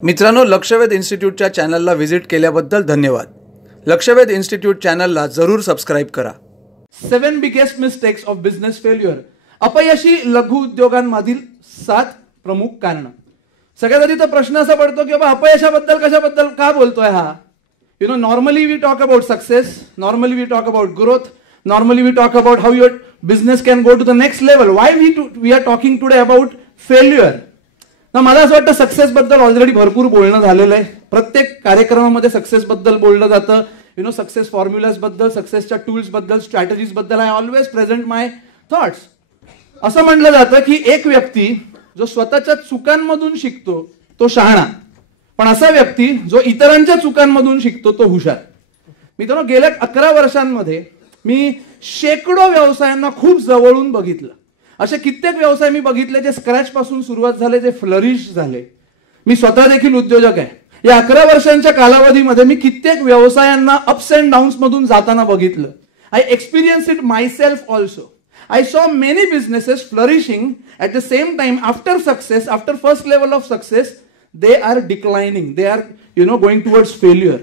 मित्रांनो, लक्षवेध इन्स्टिट्यूटच्या चॅनलला व्हिजिट केल्याबद्दल धन्यवाद. लक्षवेध इन्स्टिट्यूट चॅनलला जरूर सबस्क्राइब करा. 7 biggest mistakes of business failure. अपयशी लघु उद्योगांमधील 7 प्रमुख कारण. सगळ्यात आधी तर प्रश्न असा पडतो की बाबा अपयशाबद्दल कशाबद्दल का बोलतोय हा? Normally we talk about success, normally we talk about growth, normally we talk about how your business can go to the next level. Why we are talking today about failure? मला असं वाटतं सक्सेस बद्दल already भरपूर बोलणं झालेलं आहे. प्रत्येक कार्यक्रमामध्ये सक्सेस बद्दल बोललं जातं. सक्सेस फॉर्म्युलाज बद्दल, सक्सेसच्या टूल्स बद्दल, स्ट्रॅटेजीज बद्दल I always present my thoughts. असं म्हटलं जातं की एक व्यक्ती जो स्वतःच्या चुकांमधून शिकतो तो शहाणा, पण असा व्यक्ती जो इतरांच्या चुकांमधून शिकतो तो हुशार. मित्रांनो, गेल्या 11 वर्षांमध्ये मी शेकडो व्यवसायांना खूप जवळून बघितलं. असे कित्येक व्यवसाय मी बघितले जे स्क्रॅच पासून सुरुवात झाले, जे फ्लरिश झाले. मी स्वतः देखील उद्योजक आहे. या 11 वर्षांच्या कालावधीमध्ये मी कित्येक व्यवसायांना अप्स अँड डाऊन्स मधून जाताना बघितलं. I experience it my self also. I saw many businesses flourishing at the same time. After success, after first level of success, they are declining. They are going towards failure.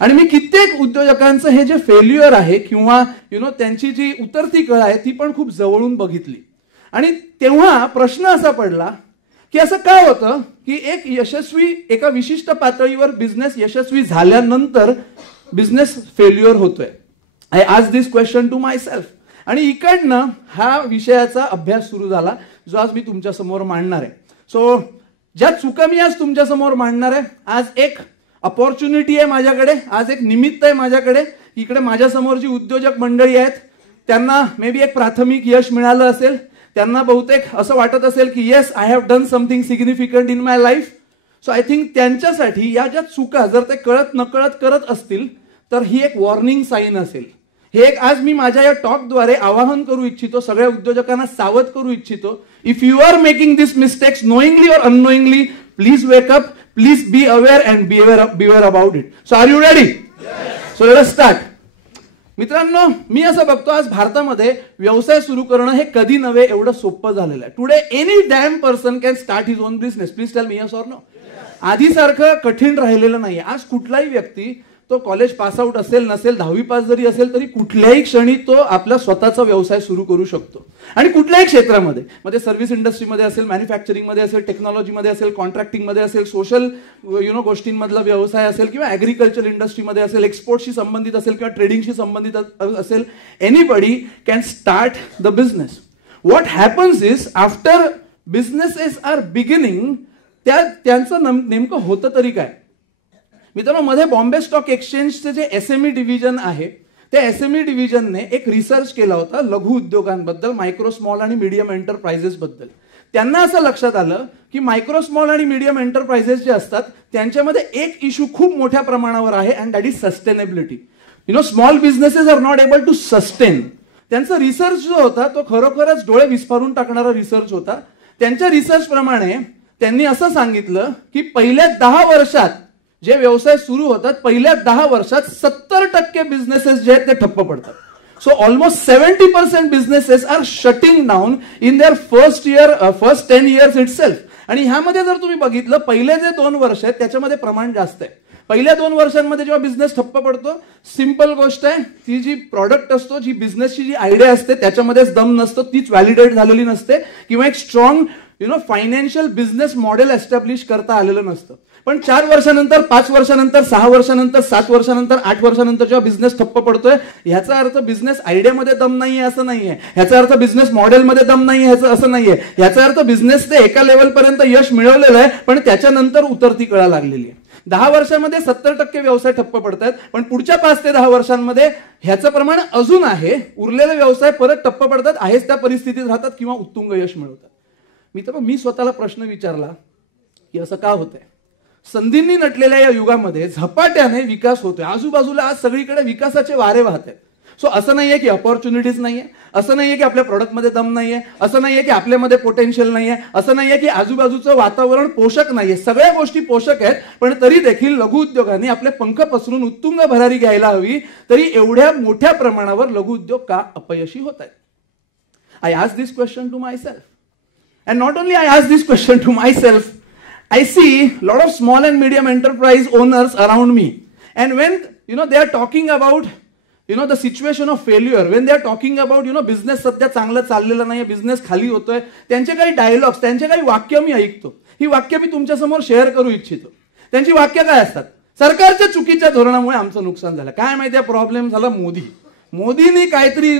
आणि मी कित्येक उद्योजकांचं हे जे failure आहे किंवा त्यांची जी उतरती कळ आहे ती पण खूप जवळून बघितली. आणि तेव्हा प्रश्न असा पडला की असं काय होतं की एक यशस्वी, एका विशिष्ट पातळीवर बिझनेस यशस्वी झाल्यानंतर बिझनेस फेल्युअर होतोय. I asked this question to myself. आणि इकडनं हा विषयाचा अभ्यास सुरू झाला जो आज मी तुमच्या समोर मांडणार आहे. सो ज्या चुका मी आज तुमच्या समोर मांडणार आहे, आज एक अपॉर्च्युनिटी आहे माझ्याकडे, आज एक निमित्त आहे माझ्याकडे. इकडे माझ्या समोर जी उद्योजक मंडळी आहेत त्यांना मे बी एक प्राथमिक यश मिळालं असेल. त्यांना बहुतेक असं वाटत असेल की yes, I have done something significant in my life. So I think त्यांच्यासाठी या ज्या चुका जर ते कळत नकळत करत असतील तर ही एक वॉर्निंग साईन असेल. हे एक आज मी माझ्या या टॉकद्वारे आवाहन करू इच्छितो, सगळ्या उद्योजकांना सावध करू इच्छितो. If you are making this mistakes knowingly or unknowingly, please wake up, please be aware and beware about it. So are you ready? So let us start. मित्रांनो, मी असं बघतो आज भारतामध्ये व्यवसाय सुरू करणं हे कधी नव्हे एवढं सोपं झालेलं आहे. Today any damn person can start his own business. Please tell me yes or no. आधीसारखं कठीण राहिलेलं नाही. आज कुठलाही व्यक्ती, तो कॉलेज पास आउट असेल नसेल, 10वी पास जरी असेल तरी कुठल्याही क्षणी तो आपला स्वतःचा व्यवसाय सुरू करू शकतो. आणि कुठल्याही क्षेत्रामध्ये, सर्व्हिस इंडस्ट्रीमध्ये असेल, मॅन्युफॅक्चरिंगमध्ये असेल, टेक्नॉलॉजीमध्ये असेल, कॉन्ट्रॅक्टिंगमध्ये असेल, सोशल गोष्टींमधला व्यवसाय असेल किंवा ऍग्रिकल्चर इंडस्ट्रीमध्ये असेल, एक्सपोर्टशी संबंधित असेल किंवा ट्रेडिंगशी संबंधित असेल, anybody can start the business. What happens is after businesses are beginning, त्यांचं नेमकं होतं तरी काय? मित्रांनो, मध्ये बॉम्बे स्टॉक एक्सचेंजचे जे एसएमई डिव्हिजन आहे त्या एसएमई डिव्हिजनने एक रिसर्च केला होता लघु उद्योगांबद्दल, मायक्रो स्मॉल आणि मीडियम एंटरप्राइजेस बद्दल. त्यांना असं लक्षात आलं की मायक्रो स्मॉल आणि मीडियम एंटरप्राइजेस जे असतात त्यांच्यामध्ये एक इश्यू खूप मोठ्या प्रमाणावर आहे, and that is sustainability. Small businesses are not able to sustain. त्यांचा रिसर्च जो होता तो खरोखरच डोळे विस्फारून टाकणारा रिसर्च होता. त्यांच्या रिसर्च प्रमाणे त्यांनी असं सांगितलं की पहिल्या 10 वर्षात जे व्यवसाय सुरू होतात, पहिल्या 10 वर्षात 70% बिझनेसेस जे आहेत ते ठप्प पडतात. So almost 70% businesses are shutting down in their first 10 years itself. आणि ह्यामध्ये जर तुम्ही बघितलं, पहिले जे 2 वर्ष आहेत त्याच्यामध्ये प्रमाण जास्त आहे. पहिल्या 2 वर्षांमध्ये जेव्हा बिझनेस ठप्प पडतो, सिंपल गोष्ट आहे, ती जी प्रॉडक्ट असतो, जी बिझनेसची जी आयडिया असते त्याच्यामध्येच दम नसतो, तीच व्हॅलिडेट झालेली नसते किंवा एक strong financial business model establish करता आलेलं नसतं. पण 4 वर्षानंतर, 5 वर्षानंतर, 6 वर्षानंतर, 7 वर्षानंतर, 8 वर्षानंतर जेव्हा बिझनेस ठप्प पडतोय, ह्याचा अर्थ बिझनेस आयडियामध्ये दम नाहीये असं नाहीये. ह्याचा अर्थ बिझनेस मॉडेलमध्ये दम नाहीये असं नाहीये. ह्याचा अर्थ बिझनेस ते एका लेवलपर्यंत यश मिळवलेलं आहे पण त्याच्यानंतर उतरती कळा लागलेली आहे. 10 वर्षांमध्ये 70% व्यवसाय ठप्प पडतात, पण पुढच्या 5 ते 10 वर्षांमध्ये ह्याचं प्रमाण अजून आहे. उरलेले व्यवसाय परत ठप्प पडतात, आहेच त्या परिस्थितीत राहतात किंवा उत्तुंग यश मिळवतात. मी स्वतःला प्रश्न विचारला की असं का होतंय? संधींनी नटलेल्या या युगामध्ये झपाट्याने विकास होतोय. आजूबाजूला आज सगळीकडे विकासाचे वारे वाहत आहेत. सो असं नाहीये की अपॉर्च्युनिटीज नाहीये, असं नाहीये की आपल्या प्रोडक्टमध्ये दम नाहीये, असं नाहीये की आपल्यामध्ये पोटेन्शियल नाहीये, असं नाहीये की आजूबाजूचं वातावरण पोषक नाहीये. सगळ्या गोष्टी पोषक आहेत, पण तरी देखील लघु उद्योगांनी आपले पंख पसरून उत्तुंग भरारी घ्यायला हवी. तरी एवढ्या मोठ्या प्रमाणावर लघु उद्योग का अपयशी होत आहेत? I ask this question to myself. And not only I ask this question to myself, I see lot of small and medium enterprise owners around me, and when they are talking about the situation of failure, when they are talking about business सध्या चांगलं चाललेलं नाही, business खाली होतोय, त्यांचे काही dialogues, त्यांचे काही वाक्य मी ऐकतो. ही वाक्य मी तुमच्या समोर शेअर करू इच्छितो. त्यांची वाक्य काय असतात? सरकारच्या चुकीच्या धोरणामुळे आमचं नुकसान झालं. काय माहितीये, प्रॉब्लेम झाला मोदींनी काहीतरी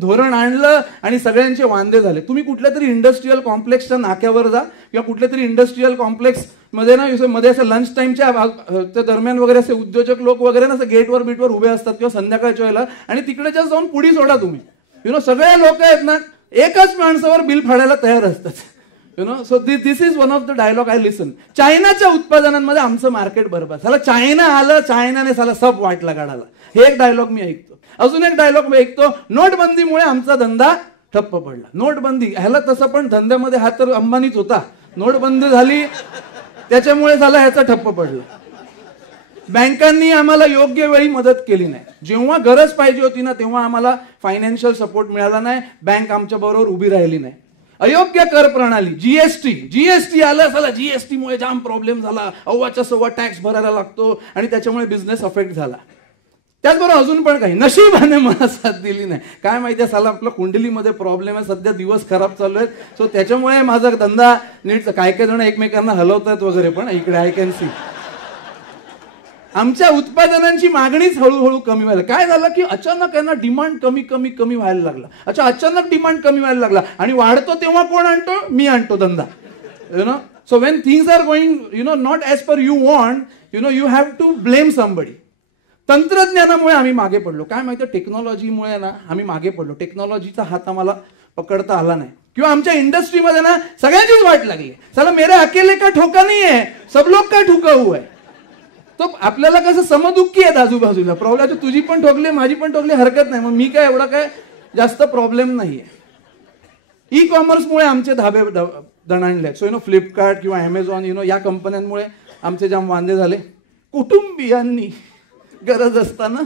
धोरण आणलं आणि सगळ्यांचे वांदे झाले. तुम्ही कुठल्या तरी इंडस्ट्रीयल कॉम्प्लेक्सच्या नाक्यावर जा किंवा कुठल्या तरी इंडस्ट्रीयल कॉम्प्लेक्स मध्ये मध्ये असं लंच टाइमच्या दरम्यान वगैरे असे उद्योजक लोक वगैरे ना बीटवर उभे असतात किंवा संध्याकाळच्या वेळेला, आणि तिकडेच्या जाऊन पुढी सोडा तुम्ही. सगळे लोक आहेत ना एकाच माणसावर बिल फाडायला तयार असतात. So this is one of the dialogue I listen. चायनाच्या उत्पादनांमध्ये आमचं मार्केट बरोबर साला चायना आलं, चायनाने साला सब वाटला काढाला. हे एक डायलॉग मी ऐकतो. अजून एक डायलॉग मी ऐकतो, नोटबंदीमुळे आमचा धंदा ठप्प पडला. नोटबंदी ह्याला तसं पण धंद्यामध्ये हा तर अंबानीच होता. नोटबंदी झाली त्याच्यामुळे झाला ह्याचा ठप्प पडला. बँकांनी आम्हाला योग्य वेळी मदत केली नाही. जेव्हा गरज पाहिजे होती ना तेव्हा आम्हाला फायनान्शियल सपोर्ट मिळाला नाही. बँक आमच्या बरोबर उभी राहिली नाही. अयोग्य कर प्रणाली, जीएसटी आलं, साला जीएसटी मुळे जाम प्रॉब्लेम झाला. अव्वाच्या सव्वा टॅक्स भरायला लागतो आणि त्याच्यामुळे बिझनेस अफेक्ट झाला. त्याचबरोबर अजून पण काही, नशिबाने मला साथ दिली नाही. काय माहितीये साला आपल्या कुंडलीमध्ये प्रॉब्लेम आहे, सध्या दिवस खराब चालू आहेत, सो त्याच्यामुळे माझा धंदा नीट. काय जण एकमेकांना हलवतात वगैरे, पण इकडे आय कॅन सी आमच्या उत्पादनांची मागणीच हळूहळू कमी व्हायला. काय झालं की अचानक यांना डिमांड कमी व्हायला लागला. अचानक डिमांड कमी व्हायला लागला आणि वाढतो तेव्हा कोण आणतो? मी आणतो धंदा. So when things are going not as per you want, you have to blame somebody. तंत्रज्ञानामुळे आम्ही मागे पडलो. काय माहिती, टेक्नॉलॉजीमुळे ना आम्ही मागे पडलो. टेक्नॉलॉजीचा हात आम्हाला पकडता आला नाही. किंवा आमच्या इंडस्ट्रीमध्ये ना सगळ्यांचीच वाट लागली. चला मेरे अकेले का ठोका नाही आहे, सब लोग का ठुका हुआ है. तो आपल्याला कसं समदुःखी आहेत आजूबाजूला. प्रॉब्लेम तुझी पण ठोकली, माझी पण ठोकली, हरकत नाही, मग मी काय एवढा काय जास्त प्रॉब्लेम नाहीये. ई कॉमर्समुळे आमचे धाबे दणाणले. सो फ्लिपकार्ट किंवा अमेझॉन या कंपन्यांमुळे आमचे जाम वांदे झाले. कुटुंबियांनी गरज असताना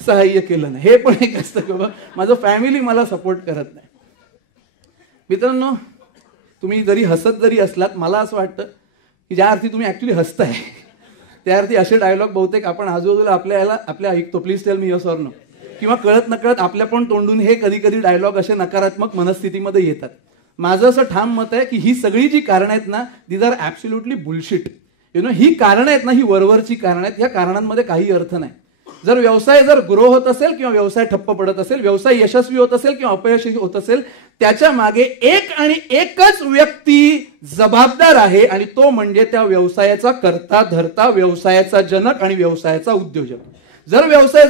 सहाय्य केलं नाही. हे पण एक असतं की बाबा माझं फॅमिली मला सपोर्ट करत नाही. मित्रांनो, तुम्ही जरी हसत जरी असलात, मला असं वाटतं की ज्या अर्थी तुम्ही ऍक्च्युली हसताय त्या अर्थी असे डायलॉग बहुतेक आपण आजूबाजूला आपल्या ऐकतो. Please tell me yes or no. किंवा कळत नकळत आपल्या पण तोंडून हे कधी कधी डायलॉग असे नकारात्मक मनस्थितीमध्ये येतात. माझं असं ठाम मत आहे की ही सगळी जी कारणं आहेत ना, दीज आर ऍब्सोल्युटली बुलशिट. ही कारणं आहेत ना, ही वरवरची कारणं आहेत. ह्या कारणांमध्ये काही अर्थ नाही. जर व्यवसाय ग्रो होत असेल किंवा व्यवसाय ठप्प पडत असेल, व्यवसाय यशस्वी होत असेल किंवा अपयशस्वी होत असेल, त्याच्या मागे एक आणि एकच व्यक्ती जबाबदार आहे आणि तो म्हणजे त्या व्यवसायाचा करता धरता, व्यवसायाचा जनक आणि व्यवसायाचा उद्योजक. जर व्यवसाय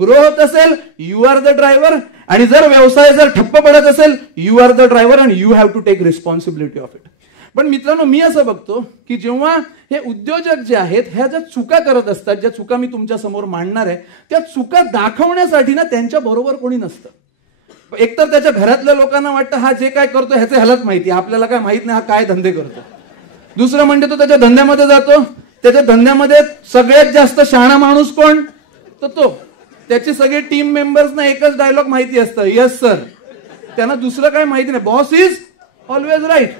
ग्रो होत असेल, यू आर द ड्रायव्हर, आणि जर व्यवसाय ठप्प पडत असेल, you are the driver and you have to take responsibility of it. पण मित्रांनो, मी असं बघतो की जेव्हा हे उद्योजक जे आहेत ह्या ज्या चुका करत असतात, ज्या चुका मी तुमच्या समोर मांडणार आहे, त्या चुका दाखवण्यासाठी ना त्यांच्या बरोबर कोणी नसतं. एकतर त्याच्या घरातल्या लोकांना वाटतं हा जे काय करतो ह्याचे ह्यालाच माहिती, आपल्याला काय माहित नाही हा काय धंदे करतो. दुसरं म्हणजे तो त्याच्या धंद्यामध्ये जातो, त्याच्या धंद्यामध्ये सगळ्यात जास्त शहाणा माणूस कोण? तर तो. त्याचे सगळे टीम मेंबर्सना एकच डायलॉग माहिती असतं, येस सर. त्यांना दुसरं काय माहिती नाही. Boss is always right.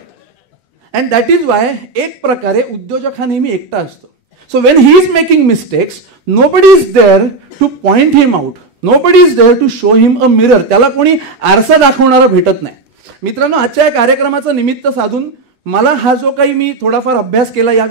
And that is why एक प्रकारे उद्योजक हा नेहमी एकटा असतो. So when he is making mistakes, nobody is there to point him out, nobody is there to show him a mirror. त्याला कोणी आरसा दाखवणारा भेटत नाही. मित्रांनो, आजच्या या कार्यक्रमाचं निमित्त साधून मला हा जो काही मी थोडाफार अभ्यास केला या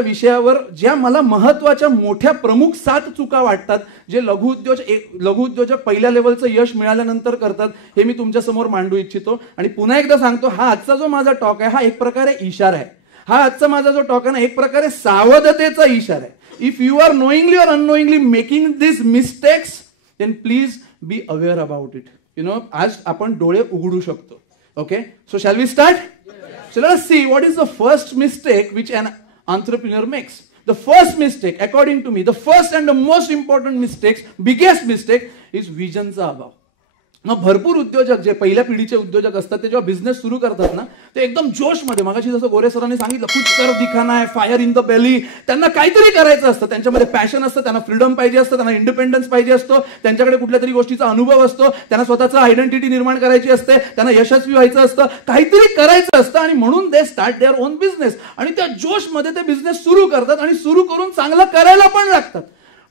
विषयावर ज्या मला महत्वाच्या मोठ्या प्रमुख 7 चुका वाटतात, जे लघुउद्योजक पहिल्या लेवलचं यश मिळाल्यानंतर करतात, हे मी तुमच्या समोर मांडू इच्छितो. आणि पुन्हा एकदा सांगतो, हा आजचा जो माझा टॉक आहे हा एक प्रकारे इशारा आहे. हा आजचा माझा जो टॉक आहे ना, एक प्रकारे सावधतेचा इशारा आहे. If you are knowingly or unknowingly making this mistakes, then please be aware about it. आज आपण डोळे उघडू शकतो. Okay, so shall we start? So let us see what is the first mistake which an entrepreneur makes. The first mistake, according to me, the first and the most important mistake, biggest mistake is visionचा अभाव. मग भरपूर उद्योजक जे पहिल्या पिढीचे उद्योजक असतात ते जेव्हा बिझनेस सुरू करतात ना ते एकदम जोशमध्ये, मगाशी जसं गोरे सरांनी सांगितलं, कुछ कर दिखाना है, फायर इन द बेली, त्यांना काहीतरी करायचं असतं, त्यांच्यामध्ये पॅशन असतं, त्यांना फ्रीडम पाहिजे असतं, त्यांना इंडिपेंडन्स पाहिजे असतो, त्यांच्याकडे कुठल्या तरी गोष्टीचा अनुभव असतो, त्यांना स्वतःचं आयडेंटिटी निर्माण करायची असते, त्यांना यशस्वी व्हायचं असतं, काहीतरी करायचं असतं आणि म्हणून they start their own business आणि त्या जोशमध्ये ते बिझनेस सुरू करतात आणि सुरू करून चांगलं करायला पण लागतात.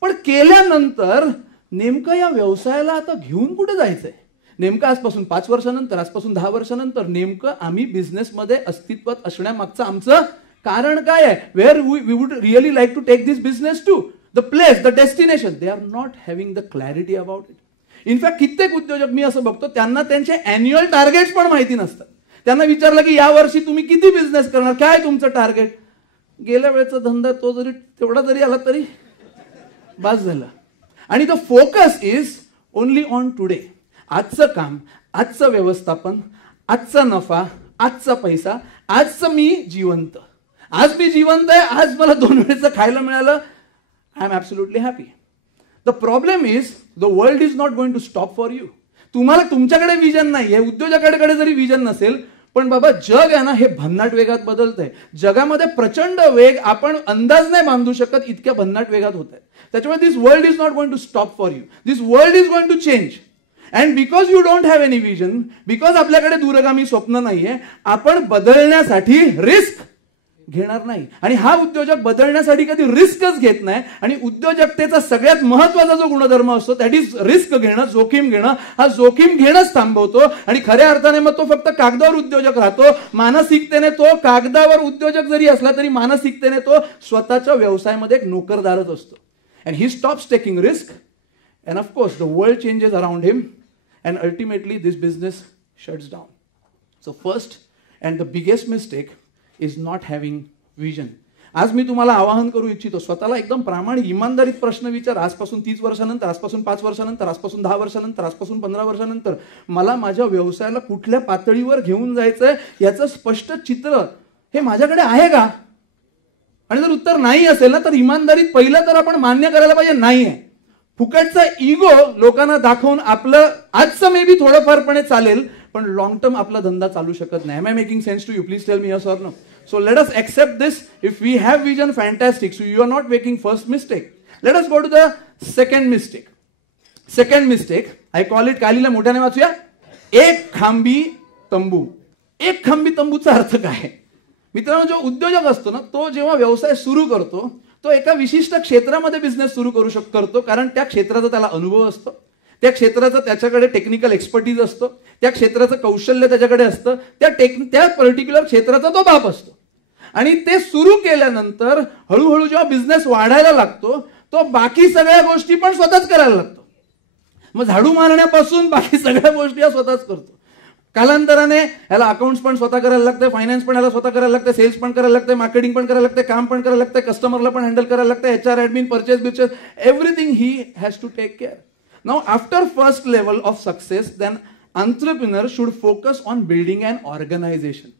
पण केल्यानंतर नेमकं या व्यवसायाला आता घेऊन कुठे जायचंय, नेमकं आजपासून 5 वर्षानंतर, आजपासून 10 वर्षानंतर नेमकं आम्ही बिझनेसमध्ये अस्तित्वात असण्यामागचं आमचं कारण काय आहे, where we would really like to take this business to, the place, the destination, they are not having the clarity about it. In fact कित्येक उद्योजक मी असं बघतो त्यांना त्यांचे अॅन्युअल टार्गेट्स पण माहिती नसतात. त्यांना विचारलं की या वर्षी तुम्ही किती बिझनेस करणार, काय तुमचं टार्गेट, गेल्या वेळेचा धंदा तो जरी तेवढा जरी आला तरी बास झालं. आणि the focus is only on today, आजचं काम, आजचं व्यवस्थापन, आजचा नफा, आजचा पैसा, आजचं मी जिवंत, आज मी जिवंत आहे, आज मला 2 वेळेचं खायला मिळालं, I am absolutely happy. The problem is the world is not going to stop for you. तुम्हाला तुमच्याकडे विजन नाही आहे, उद्योजकाकडे जरी विजन नसेल, पण बाबा जग आहे ना हे भन्नाट वेगात बदलतंय. जगामध्ये प्रचंड वेग, आपण अंदाज नाही बांधू शकत इतक्या भन्नाट वेगात होत आहे. त्याच्यामुळे this world is not going to stop for you, this world is going to change. And because you don't have any vision, because आपल्याकडे दूरगामी स्वप्न नाहीये, आपण बदलण्यासाठी रिस्क घेणार नाही. आणि हा उद्योजक बदलण्यासाठी कधी रिस्कच घेत नाही. आणि उद्योजकतेचा सगळ्यात महत्वाचा जो गुणधर्म असतो दॅट इज रिस्क घेणं, जोखीम घेणं. हा जोखीम घेणंच थांबवतो आणि खऱ्या अर्थाने मग तो फक्त कागदावर उद्योजक राहतो. मानसिकतेने तो कागदावर उद्योजक जरी असला तरी मानसिकतेने तो स्वतःच्या व्यवसायामध्ये एक नोकरदारच असतो. And he stops taking risk and of course the world changes around him and ultimately this business shuts down. So first and the biggest mistake is not having vision. आज मी तुम्हाला आवाहन करू इच्छितो, स्वतःला एकदम प्रामाणिक इमानदारीत प्रश्न विचार. आजपासून 30 वर्षानंतर, आजपासून 5 वर्षानंतर, आजपासून 10 वर्षानंतर, आजपासून 15 वर्षानंतर मला माझ्या व्यवसायाला कुठल्या पातळीवर घेऊन जायचंय याचं स्पष्ट चित्र हे माझ्याकडे आहे का. आणि जर उत्तर नाही असेल ना तर इमानदारीत पहिलं तर आपण मान्य करायला पाहिजे नाही आहे. फुकटचा इगो लोकांना दाखवून आपलं आजचं मे बी थोडंफारपणे चालेल पण लॉंग टर्म आपला धंदा चालू शकत नाही. Am I making sense to you? Please tell me yes or no. So let us accept this. If we have vision, fantastic. So you are not making first mistake. Let us go to the second mistake. Second mistake, I call it, काय लिहिलं मोठ्याने वाचूया, एक खांबी तंबू. एक खांबी तंबूचा अर्थ काय? मित्रांनो, जो उद्योजक असतो ना तो जेव्हा व्यवसाय सुरू करतो तो एका विशिष्ट क्षेत्रामध्ये बिझनेस सुरू करतो कारण त्या क्षेत्राचा त्याला अनुभव असतो, त्या क्षेत्राचा त्याच्याकडे टेक्निकल एक्सपर्टीज असतो, त्या क्षेत्राचं कौशल्य त्याच्याकडे असतं, त्या पर्टिक्युलर क्षेत्राचा तो बाप असतो. आणि ते सुरू केल्यानंतर हळूहळू जेव्हा बिझनेस वाढायला लागतो तो बाकी सगळ्या गोष्टी पण स्वतःच करायला लागतो. मग झाडू मारण्यापासून बाकी सगळ्या गोष्टी हा स्वतःच करतो. कालांतराने ह्याला अकाउंट्स पण स्वतः करायला लागतं, फायनान्स पण ह्याला स्वतः करायला लागतं, सेल्स पण करायला लागतं, मार्केटिंग पण करायला लागतं, काम पण करायला लागतं, कस्टमरला पण हँडल करायला लागतं, HR admin, purchase, everything he has to take care. Now, after first level of success, then entrepreneur should focus on building an organization.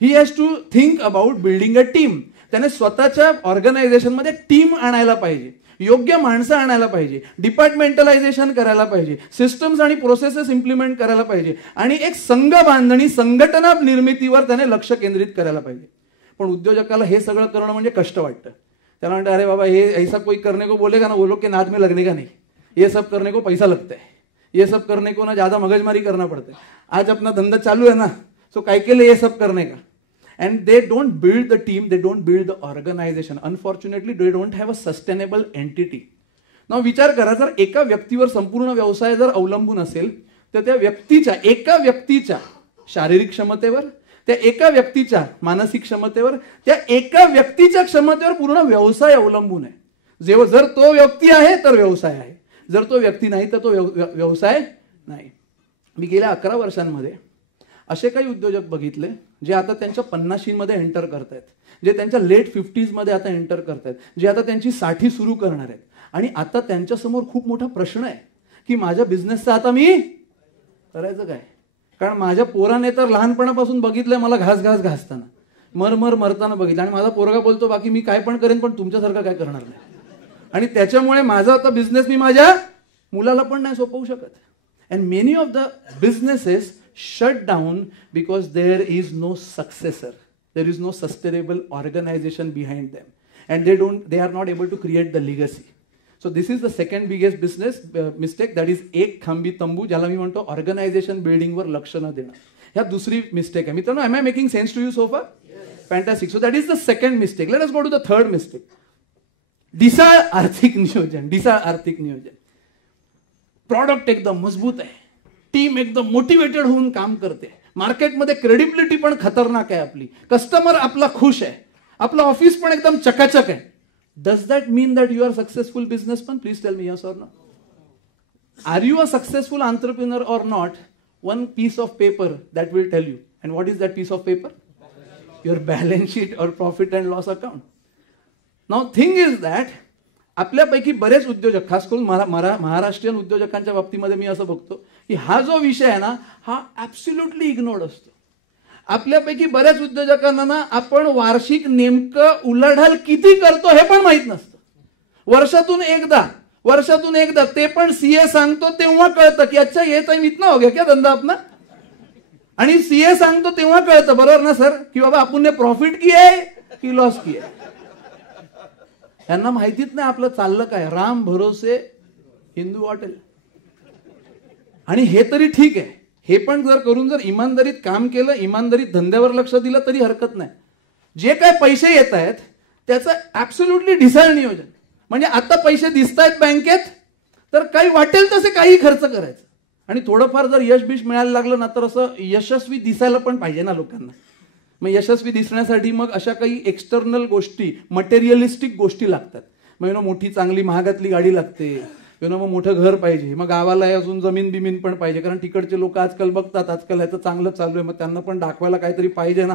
He has to think about building a team. त्याने स्वतःच्या organisation मध्ये team आणायला पाहिजे, योग्य माणसं आणायला पाहिजे, डिपार्टमेंटलायझेशन करायला पाहिजे, सिस्टम्स आणि प्रोसेसेस इम्प्लिमेंट करायला पाहिजे आणि एक संघ बांधणी, संघटना निर्मितीवर त्याने लक्ष केंद्रित करायला पाहिजे. पण उद्योजकाला हे सगळं करणं म्हणजे कष्ट वाटतं. त्याला म्हणतं अरे बाबा हे ऐसा कोई करने को बोलेगा ना वो लोग के नाद में लगने का नहीं, ये सब करने को पैसा लगता है, ये सब करने को ना ज्यादा मगजमारी करना पड़ता है. आज अपना धंधा चालू है ना, सो काय के लिए ये सब करने का. And they don't build the team, they don't build the organization. Unfortunately, they don't have a sustainable entity. Now विचार करा, जर एका व्यक्तीवर संपूर्ण व्यवसाय जर अवलंबून असेल तर त्या व्यक्तीच्या, एका व्यक्तीच्या शारीरिक क्षमतेवर, त्या एका व्यक्तीच्या मानसिक क्षमतेवर, त्या एका व्यक्तीच्या क्षमतेवर पूर्ण व्यवसाय अवलंबून आहे. जर तो व्यक्ती आहे तर व्यवसाय आहे, जर तो व्यक्ती नाही तर तो व्यवसाय नाही. मी गेल्या 11 वर्षांमध्ये असे काही उद्योजक बघितले जे आता त्यांच्या 50मध्ये एंटर करतायत, जे त्यांच्या लेट 50s मध्ये आता एंटर करतायत, जे आता त्यांची 60 सुरू करणार आहेत. आणि आता त्यांच्यासमोर खूप मोठा प्रश्न आहे की माझ्या बिझनेसचा आता मी करायचं काय. कारण माझ्या पोराने तर लहानपणापासून बघितलंय मला घासताना, मरताना बघितलं. आणि माझा पोरगा बोलतो बाकी मी काय पण करेन पण तुमच्यासारखं काय करणार नाही. आणि त्याच्यामुळे माझा आता बिझनेस मी माझ्या मुलाला पण नाही सोपवू शकत. And many of the businesses shut down because there is no successor. There is no sustainable organization behind them. And they are not able to create the legacy. So this is the second biggest business mistake, that is एक खांबी तंबू, ज्याला मी म्हणतो organisation बिल्डिंगवर लक्ष न देणं. ह्या दुसरी mistake आहे. मित्रांनो, am I making sense to you so far? Fantastic. So that is the second mistake. Let us go to the third mistake. ढिसाळ आर्थिक नियोजन. ढिसाळ आर्थिक नियोजन. प्रॉडक्ट एकदम मजबूत आहे, टीम एकदम मोटिवेटेड होऊन काम करते, मार्केटमध्ये क्रेडिबिलिटी पण खतरनाक आहे, आपली कस्टमर आपला खुश आहे, आपलं ऑफिस पण एकदम चकाचक आहे. Does that mean that you are a successful businessman? Please tell me yes or no. Are you a successful entrepreneur or not? One piece of paper that will tell you. And what is that piece of paper? Your balance sheet or profit and loss account. Now thing is that आपल्यापैकी बरेच उद्योजक, खास करून महाराष्ट्रीयन उद्योजकांच्या बाबतीमध्ये मी असं बघतो की हा जो विषय आहे ना, हा ऍब्सोल्युटली इग्नोर्ड असतो. आपल्यापैकी बऱ्याच उद्योजकांना ना आपण वार्षिक नेमकं उलाढाल किती करतो हे पण माहित नसतं. वर्षातून एकदा ते पण सीए सांगतो तेव्हा कळतं की अच्छा ये टाइम इतना हो गया क्या धंदा अपना. आणि सीए सांगतो तेव्हा कळतं, बरोबर ना सर, की बाबा आपण ने प्रॉफिट किया है की लॉस किया है. त्यांना माहितीच नाही आपलं चाललं काय. राम भरोसे हिंदू हॉटेल. आणि हे तरी ठीक आहे, हे पण जर करून जर इमानदारीत काम केलं, इमानदारीत धंद्यावर लक्ष दिलं तरी हरकत नाही. जे काय पैसे येत आहेत त्याचं ऍब्सोल्युटली ढिसाळ नियोजन. म्हणजे आता पैसे दिसत आहेत बँकेत तर काही वाटेल तसे काही खर्च करायचं. आणि थोडंफार जर यश बिश मिळायला लागलं ना तर असं यशस्वी दिसायला पण पाहिजे ना लोकांना. मग यशस्वी दिसण्यासाठी मग अशा काही एक्सटर्नल गोष्टी, मटेरियलिस्टिक गोष्टी लागतात. मग मोठी चांगली महागातली गाडी लागते, मग मोठं घर पाहिजे, मग गावाला अजून जमीन बिमीन पण पाहिजे, कारण तिकडचे लोक आजकाल बघतात आजकाल ह्याचं चांगलं चालू आहे, मग त्यांना पण दाखवायला काहीतरी पाहिजे ना.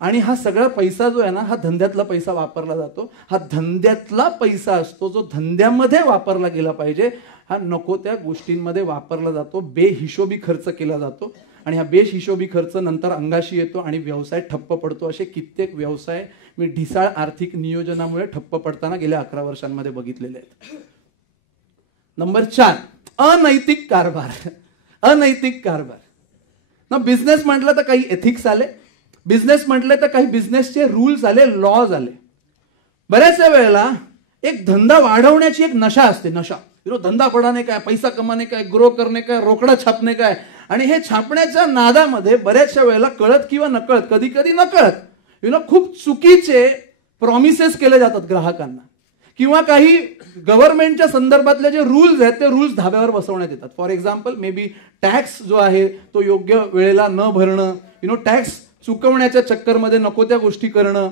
आणि हा सगळा पैसा जो आहे ना, हा धंद्यातला पैसा वापरला जातो. हा धंद्यातला पैसा असतो जो धंद्यामध्ये वापरला गेला पाहिजे, हा नको त्या गोष्टींमध्ये वापरला जातो, बेहिशोबी खर्च केला जातो. आणि हा बेहिशोबी खर्च नंतर अंगाशी येतो आणि व्यवसाय ठप्प पडतो. असे कित्येक व्यवसाय मी ढिसाळ आर्थिक नियोजनामुळे ठप्प पडताना गेल्या 11 वर्षांमध्ये बघितलेले आहेत. नंबर 4, अनैतिक कारभार. अनैतिक कारभार. ना बिझनेस म्हटलं तर काही एथिक्स आले, बिझनेस म्हटलं तर काही बिझनेसचे रूल्स आले, लॉज आले. बऱ्याचशा वेळेला एक धंदा वाढवण्याची एक नशा असते. नशा, धंदा बढ़ाने का है, पैसा कमाने का है, ग्रो करने का है, रोकडा छापने का है. आणि हे छापण्याच्या नादामध्ये बऱ्याचशा वेळेला कळत किंवा नकळत, कधी कधी नकळत खूप चुकीचे प्रॉमिसेस केले जातात ग्राहकांना, किंवा काही गव्हर्नमेंटच्या संदर्भातले जे रूल्स आहेत ते रूल्स धाब्यावर बसवण्यात येतात. For example, may be tax जो आहे तो योग्य वेळेला न भरणं, टॅक्स चुकवण्याच्या चक्करमध्ये नको त्या गोष्टी करणं,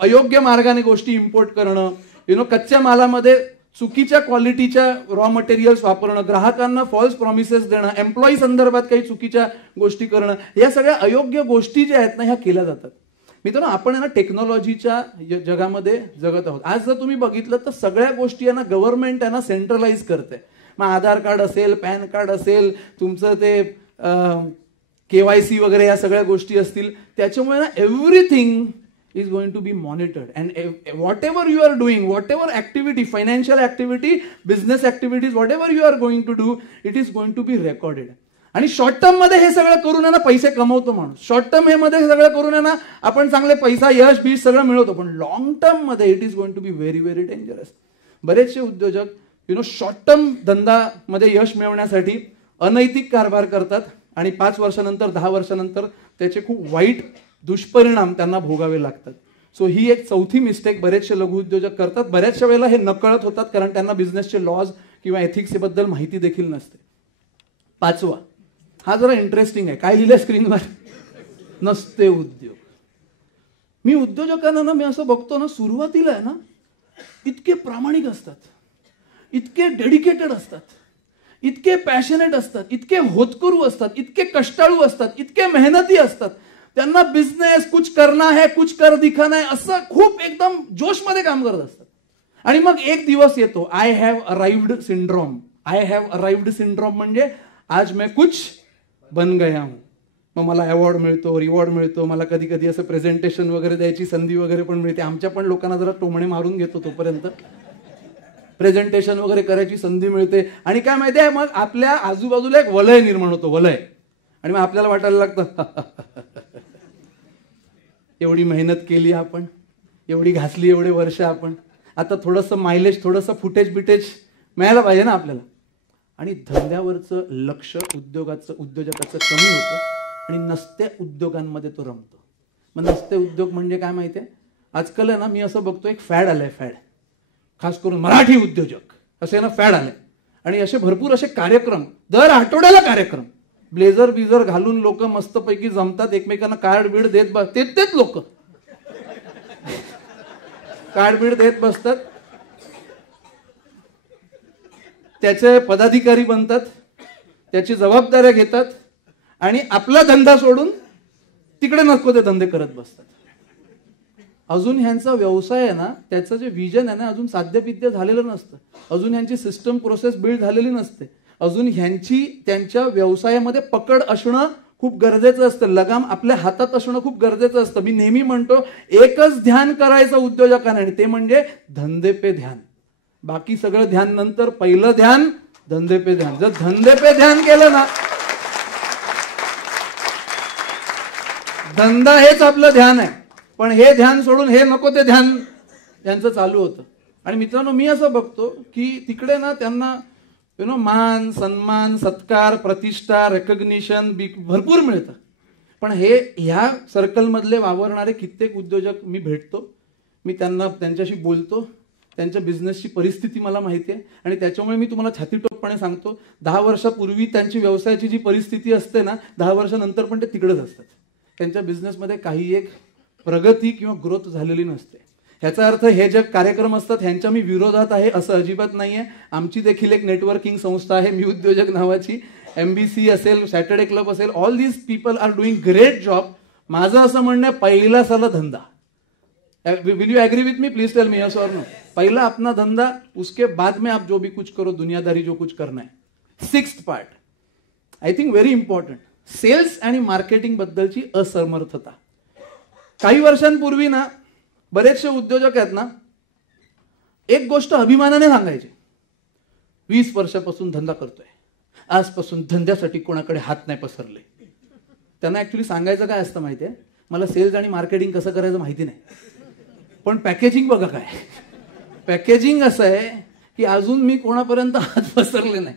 अयोग्य मार्गाने गोष्टी इम्पोर्ट करणं, कच्च्या मालामध्ये चुकीच्या क्वालिटीच्या रॉ मटेरियल्स वापरणं, ग्राहकांना फॉल्स प्रॉमिसेस देणं, एम्प्लॉई संदर्भात काही चुकीच्या गोष्टी करणं, या सगळ्या अयोग्य गोष्टी ज्या आहेत ना ह्या केल्या जातात. मित्रांनो, आपण ना टेक्नॉलॉजीच्या जगामध्ये जगत आहोत. आज जर तुम्ही बघितलं तर सगळ्या गोष्टी आहे ना गव्हर्नमेंट आहे ना सेंट्रलाइज करते. मग आधार कार्ड असेल, पॅन कार्ड असेल, तुमचं ते KYC वगैरे या सगळ्या गोष्टी असतील, त्याच्यामुळे ना everything is going to be monitored, and whatever you are doing, whatever activity, financial activity, business activities, whatever you are going to do, it is going to be recorded. आणि शॉर्ट टर्म मध्ये हे सगळं करून ना पैसे कमवतो माणूस. Short term हे मध्ये हे सगळं करून ना आपण चांगले पैसा, यश बीश सगळं मिळवतो, पण लॉंग टर्म मध्ये it is going to be very very dangerous. बरेचसे उद्योजक शॉर्ट टर्म धंदामध्ये यश मिळवण्यासाठी अनैतिक कारभार करतात आणि 5 वर्षानंतर 10 वर्षानंतर त्याचे खूप वाईट दुष्परिणाम त्यांना भोगावे लागतात. सो ही एक चौथी मिस्टेक बरेचसे लघु उद्योजक करतात. बऱ्याचशा वेळेला हे नकळत होतात, कारण त्यांना बिझनेसचे लॉज किंवा एथिक्स बद्दल माहिती देखील नसते. 5वा, हा जरा इंटरेस्टिंग आहे. काय लिहिलंय स्क्रीनवर? नसते उद्योग. मी उद्योजकांना ना, मी असं बघतो ना, सुरुवातीला आहे ना इतके प्रामाणिक असतात, इतके डेडिकेटेड असतात, इतके पॅशनेट असतात, इतके होतकरू असतात, इतके कष्टाळू असतात, इतके मेहनती असतात. त्यांना बिझनेस कुछ करना है, कुछ कर दिखाना है, असं खूप एकदम जोशमध्ये काम करत असतात. आणि मग एक दिवस येतो, I have arrived syndrome. I have arrived syndrome म्हणजे आज मैं कुछ बन गया हूं. मग मला अवॉर्ड मिळतो, रिवॉर्ड मिळतो, मला कधी कधी असं प्रेझेंटेशन वगैरे द्यायची संधी वगैरे पण मिळते. आमच्या पण लोकांना जरा टोमणे मारून घेतो तोपर्यंत. प्रेझेंटेशन वगैरे करायची संधी मिळते. आणि काय माहिती आहे, मग आपल्या आजूबाजूला एक वलय निर्माण होतं, वलय. आणि मग आपल्याला वाटायला लागतं एवढी मेहनत केली आपण, एवढी घासली, एवढे वर्ष आपण, आता थोडंसं मायलेज, थोडंसं फुटेज बिटेज मिळायला पाहिजे ना आपल्याला. आणि धंद्यावरचं लक्ष उद्योजकाचं कमी होतं आणि नसत्या उद्योगांमध्ये तो रमतो. मग नसते उद्योग म्हणजे काय माहिती आहे, आजकाल आहे ना, मी असं बघतो एक फॅड आलंय, फॅड, खास करून मराठी उद्योजक असे ना फॅड आले. आणि असे भरपूर असे कार्यक्रम, दर आठवड्याला कार्यक्रम, ब्लेझर बिझर घालून लोक मस्तपैकी जमतात, एकमेकांना कार्ड बीड देत तेच लोक कार्ड बीड देत बसतात, त्याचे पदाधिकारी बनतात, त्याची जबाबदाऱ्या घेतात आणि आपला धंदा सोडून तिकडे नको ते धंदे करत बसतात. अजून ह्यांचा व्यवसाय आहे ना, त्याचं जे विजन आहे ना, अजून साध्यपिद्य झालेलं नसतं, अजून ह्यांची सिस्टम प्रोसेस बिल्ड झालेली नसते, अजून ह्यांची त्यांच्या व्यवसायामध्ये पकड असणं खूप गरजेचं असतं, लगाम आपल्या हातात असणं खूप गरजेचं असतं. मी नेहमी म्हणतो एकच ध्यान करायचं उद्योजकांना, आणि ते म्हणजे धंदे पे ध्यान. बाकी सगळं ध्यान नंतर, पहिलं ध्यान धंदे पे ध्यान. जर धंदे पे ध्यान केलं ना, धंदा हेच आपलं ध्यान आहे, पण हे ध्यान सोडून हे नको ते ध्यान त्यांचं चालू होतं. आणि मित्रांनो, मी असं बघतो की तिकडे ना त्यांना मान, सन्मान, सत्कार, प्रतिष्ठा, रेकग्निशन भरपूर मिळतं. पण हे ह्या सर्कलमधले वावरणारे कित्येक उद्योजक मी भेटतो, मी त्यांच्याशी बोलतो, त्यांच्या बिझनेसची परिस्थिती मला माहिती आहे. आणि त्याच्यामुळे मी तुम्हाला छातीटोपपणे सांगतो, 10 वर्षापूर्वी त्यांची व्यवसायाची जी परिस्थिती असते ना, 10 वर्षानंतर पण ते तिकडेच असतात. त्यांच्या बिझनेसमध्ये काही एक प्रगती किंवा ग्रोथ झालेली नसते. ह्याचा अर्थ हे जे कार्यक्रम असतात ह्यांच्या मी विरोधात आहे असं अजिबात नाहीये. आमची देखील एक नेटवर्किंग संस्था आहे, मी उद्योजक नावाची. MBC असेल, सॅटर्डे क्लब असेल, all these people are doing great job. माझं असं म्हणणं आहे, पहिला साला धंदा. Will you agree with me? Please tell me, yes or no. पहला अपना धंधा, उसके बाद में आप जो भी कुछ करो, दुनियादारी जो कुछ करना है. 6th part, I think very important, sales आणि मार्केटिंग बद्दलची असमर्थता. काही वर्षांपूर्वी ना बरेचसे उद्योजक आहेत ना, एक गोष्ट अभिमानाने सांगायचे, 20 वर्षापासून धंदा करतोय, आजपासून धंद्यासाठी कोणाकडे हात नाही पसरले. त्यांना ऍक्च्युली सांगायचं काय असतं माहितीये, मला सेल्स आणि मार्केटिंग कसं करायचं माहिती नाही, पण पॅकेजिंग बघा काय. पॅकेजिंग असं आहे की अजून मी कोणापर्यंत हात पसरले नाही.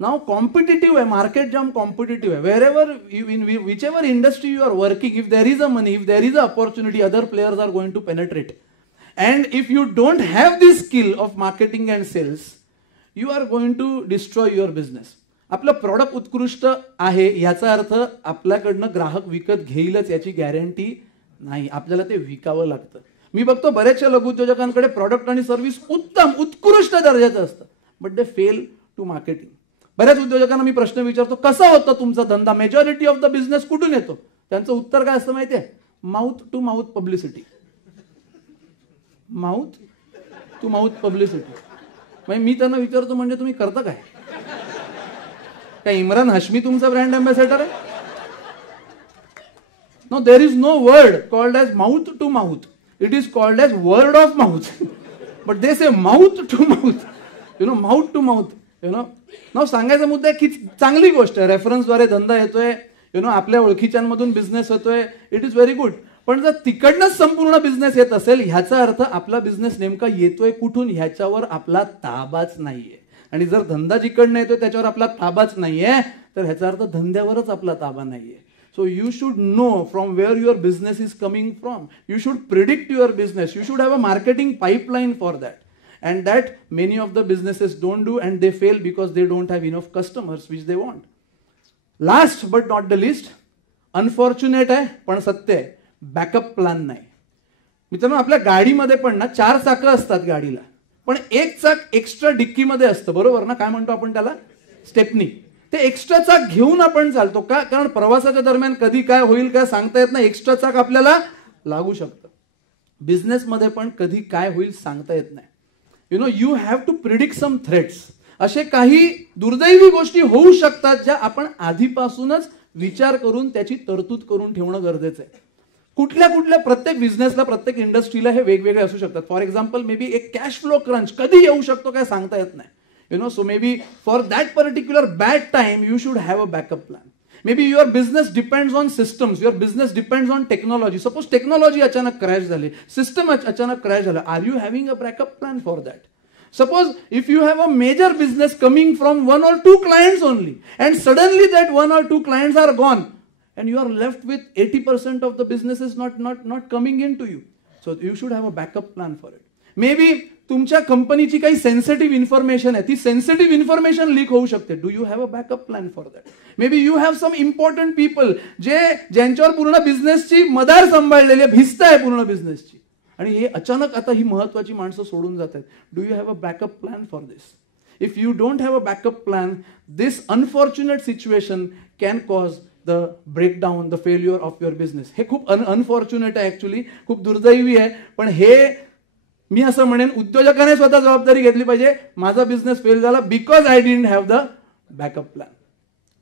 नाव कॉम्पिटिटिव्ह आहे, मार्केट जाम कॉम्पिटिटिव्ह आहे. Wherever in which ever industry you are working, if there is a money, if there is a opportunity, other players are going to penetrate. And if you don't have this skill of marketing and sales, you are going to destroy your business. आपलं product उत्कृष्ट आहे याचा अर्थ आपल्याकडनं ग्राहक विकत घेईलच याची guarantee नाही, आपल्याला ते विकावं लागतं. मी बघतो बऱ्याचशा लघुउद्योजकांकडे प्रॉडक्ट आणि सर्व्हिस उत्तम उत्कृष्ट दर्जाचं असतं, but they fail to marketing. बऱ्याच उद्योजकांना मी प्रश्न विचारतो, कसा होता तुमचा धंदा, मेजॉरिटी ऑफ द बिझनेस कुठून येतो? त्यांचं उत्तर काय असतं माहितीये, mouth to mouth publicity. Mouth to mouth publicity. म्हणजे मी त्यांना विचारतो, म्हणजे तुम्ही करता काय? काय इम्रान हाशमी तुमचा ब्रँड अँबॅसेडर आहे? No, there is no word called as mouth to mouth, it is called as word of mouth. But they say mouth to mouth, mouth to mouth. नाव सांगायचा मुद्दा आहे की चांगली गोष्ट आहे, रेफरन्सद्वारे धंदा येतोय, आपल्या ओळखीच्यांमधून बिझनेस होतोय, इट इज व्हेरी गुड. पण जर तिकडनंच संपूर्ण बिझनेस येत असेल, ह्याचा अर्थ आपला बिझनेस नेमका येतोय कुठून ह्याच्यावर आपला ताबाच नाहीये. आणि जर धंदा जिकडनं येतोय त्याच्यावर आपला ताबाच नाहीये, तर ह्याचा अर्थ धंद्यावरच आपला ताबा नाहीये. So you should know from where your business is coming from. You should predict your business. You should have a marketing pipeline for that. And that many of the businesses don't do, and they fail because they don't have enough customers which they want. Last but not the least, unfortunate आहे पण सत्य आहे, backup plan नाही. मित्रांनो, आपल्या गाडीमध्ये पण ना 4 चाकं असतात गाडीला, पण एक चाक एक्स्ट्रा डिक्कीमध्ये असतं, बरोबर ना? काय म्हणतो आपण त्याला? स्टेपनी. ते एक्स्ट्रा चाक घेऊन आपण चालतो का? कारण प्रवासाच्या दरम्यान कधी काय होईल काय सांगता येत नाही, एक्स्ट्रा चाक आपल्याला लागू शकतं. बिझनेसमध्ये पण कधी काय होईल सांगता येत नाही. You have to predict some threats. असे काही दुर्दैवी गोष्टी होऊ शकतात ज्या आपण आधीपासूनच विचार करून त्याची तरतूद करून ठेवणं गरजेचं आहे. कुठल्या कुठल्या प्रत्येक बिझनेसला प्रत्येक इंडस्ट्रीला हे वेगवेगळे असू शकतात. फॉर एक्झाम्पल मे बी एक कॅश फ्लो क्रंच कधी येऊ शकतो काय सांगता येत नाही. So maybe for that particular bad time, you should have a backup plan. Maybe your business depends on systems. Your business depends on technology. Suppose technology अचानक crash झाले, system अचानक crash झाला. Are you having a backup plan for that? Suppose if you have a major business coming from 1 or 2 clients only, and suddenly that 1 or 2 clients are gone, and you are left with 80% of the business is not coming into you. So you should have a backup plan for it. Maybe तुमच्या कंपनीची काही sensitive information आहे, ती sensitive information leak होऊ शकते. Do you have a backup plan for that? Maybe you have some important people ज्यांच्यावर पूर्ण बिझनेसची मदार सांभाळलेली आहे, भिस्त आहे पूर्ण बिझनेसची, आणि हे अचानक आता ही महत्वाची माणसं सोडून जात आहेत. Do you have a backup plan for this? If you don't have a backup plan, this unfortunate situation can cause the breakdown, the failure of your business. हे खूप अनफॉर्च्युनेट आहे, ऍक्च्युली खूप दुर्दैवी आहे. पण हे मी असं म्हणेन, उद्योजकाने स्वतः जबाबदारी घेतली पाहिजे. माझा बिझनेस फेल झाला because I didn't have the backup plan.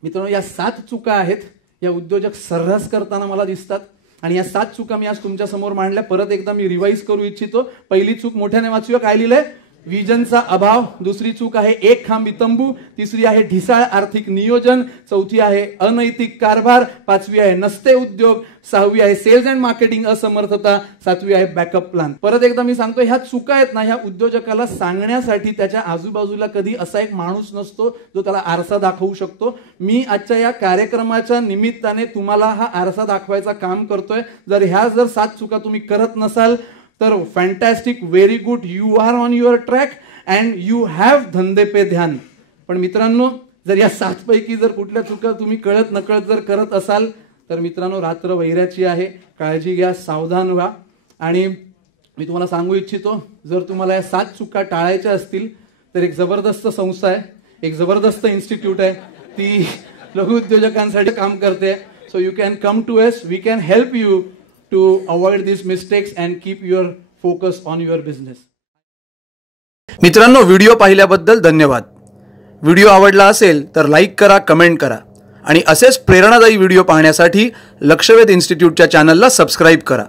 मित्रांनो, या 7 चुका आहेत या उद्योजक सर्रास करताना मला दिसतात, आणि या 7 चुका मी आज तुमच्या समोर मांडल्या. परत एकदा मी रिवाइज करू इच्छितो. पहिली चूक मोठ्याने वाचूया. काय लिहिलंय? विजनचा अभाव. दुसरी चूक आहे एक खांबी तंबू. तिसरी आहे ढिसाळ आर्थिक नियोजन. चौथी आहे अनैतिक कारभार. 5वी आहे नसते उद्योग. 6वी आहे सेल्स अँड मार्केटिंग असमर्थता. 7वी आहे बॅकअप प्लॅन. परत एकदा मी सांगतो, ह्या चुका आहेत ना, ह्या उद्योजकाला सांगण्यासाठी त्याच्या आजूबाजूला कधी असा एक माणूस नसतो जो त्याला आरसा दाखवू शकतो. मी आजच्या या कार्यक्रमाच्या निमित्ताने तुम्हाला हा आरसा दाखवायचा काम करतोय. जर 7 चुका तुम्ही करत नसाल तर fantastic, very good, you are on your track and you have धंदे पे ध्यान. पण मित्रांनो, जर या 7 पैकी जर कुठल्या चुका तुम्ही कळत नकळत जर करत असाल तर मित्रांनो, रात्र वैराची आहे. काळजी घ्या, सावधान व्हा. आणि मी तुम्हाला सांगू इच्छितो, जर तुम्हाला या 7 चुका टाळायच्या असतील तर एक जबरदस्त संस्था आहे, एक जबरदस्त इन्स्टिट्यूट आहे, ती लघुउद्योजकांसाठी काम करते. So you can come to us. We can help you to avoid these mistakes and keep your focus on your business. मित्रांनो, व्हिडिओ पाहिल्याबद्दल धन्यवाद. व्हिडिओ आवडला असेल तर लाईक करा, कमेंट करा, आणि असेच प्रेरणादायी व्हिडिओ पाहण्यासाठी लक्षवेध इन्स्टिट्यूटच्या चॅनलला सबस्क्राईब करा.